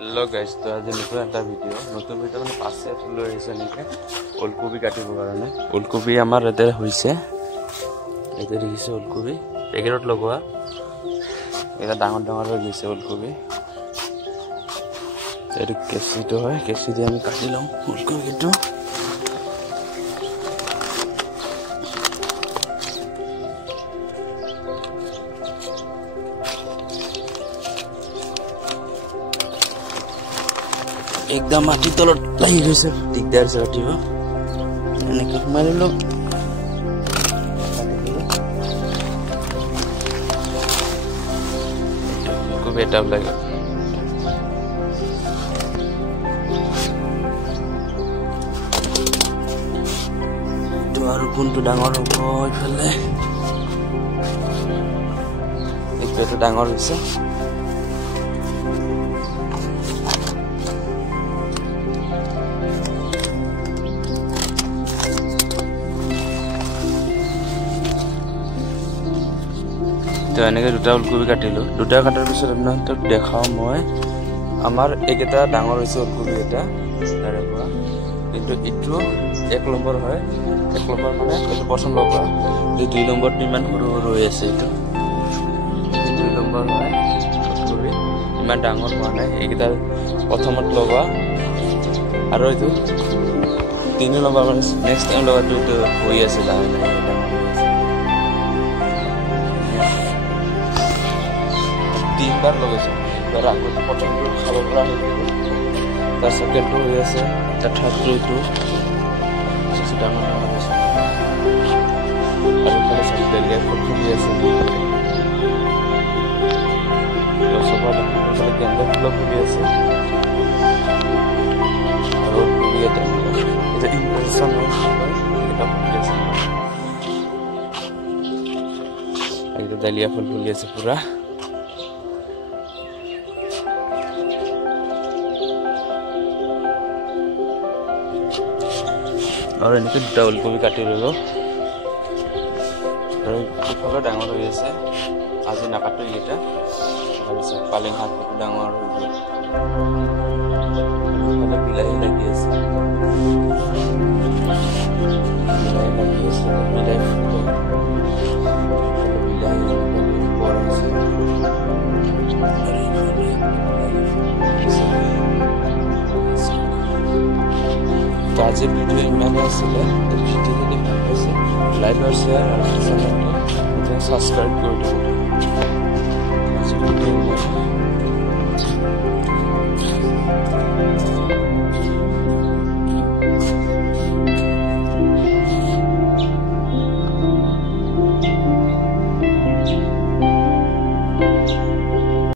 Hello guys, तो आज नতুन এটা ভিডিও মানে পাছে লৈ আহিছে নেকি ওলকবি কাটিবৰ কাৰণে ওলকবি আমাৰ এতে হৈছে এতে দেখিছে ওলকবি পেকেটত লগোৱা এটা ডাঙৰ ডাঙৰ হৈ গৈছে ওলকবি এটো কেঁচিটো হয় কেঁচি দি আমি কাটি লম ওলকবিটো एकदम माटी तलत लागि গৈছে दिगदार छ हटियो এনেকে মাৰিলো को बेटा লাগে তো আৰু কোনটো ডাঙৰ হ'ব ইফালে এইটো ডাঙৰ হৈছে তো এনেকে দুটা ওলকবি কাটিলো দুটা কাটাৰ পিছত আপোনাক দেখাও মই আমাৰ এইকেইটা ডাঙৰ হৈছে ওলকবি এটা তাৰে পৰা কিন্তু ইটো এক নম্বৰ হয় এক নম্বৰ মানে এইটো প্ৰথম লগা এই দুই নম্বৰটো ইমান সৰু সৰু হৈ আছে এইটো দুই নম্বৰ হয় ওলকবি ইমান ডাঙৰ হোৱা নাই এইকেইটা প্ৰথমত লগা আৰু এইটো তিনি নম্বৰ মানে নেক্সট টাইম লগাটো হৈ আছে লাহে লাহে तीन बार लगाइছো এবাৰ আগত প্ৰথমটো খাব পৰা হৈছিল তাৰ সেকেন্ডটো হৈ আছে তাৰ থাৰ্ডটো কিছু ডাঙৰ ডাঙৰ হৈছে আৰু ফালে চাইডে ফুল ফুলি আছে লসবা ফালে গেন্দা ফুল ফুলি আছে আৰু ফুলি এটা ইম্প্ৰেছন এটা ফুলি আছে এইটো ডালিয়া ফুল ফুলি আছে পুৰা और इनके दुटा ओलकबि काटि ललो আৰু ইফালে ডাঙৰ হৈ আছে আজি নাকাটো এটা তাৰপিছত পালেং শাকটো ডাঙৰ হৈ গ'ল ইফালে বিলাহী লাগি আছে तो आज वीडियो इमाने आছিলে वीडियो যদি ভাল পাইছে লাইক আৰু শেয়াৰ আৰু চ্যানেলটো সবস্ক্ৰাইব কৰি দিয়ক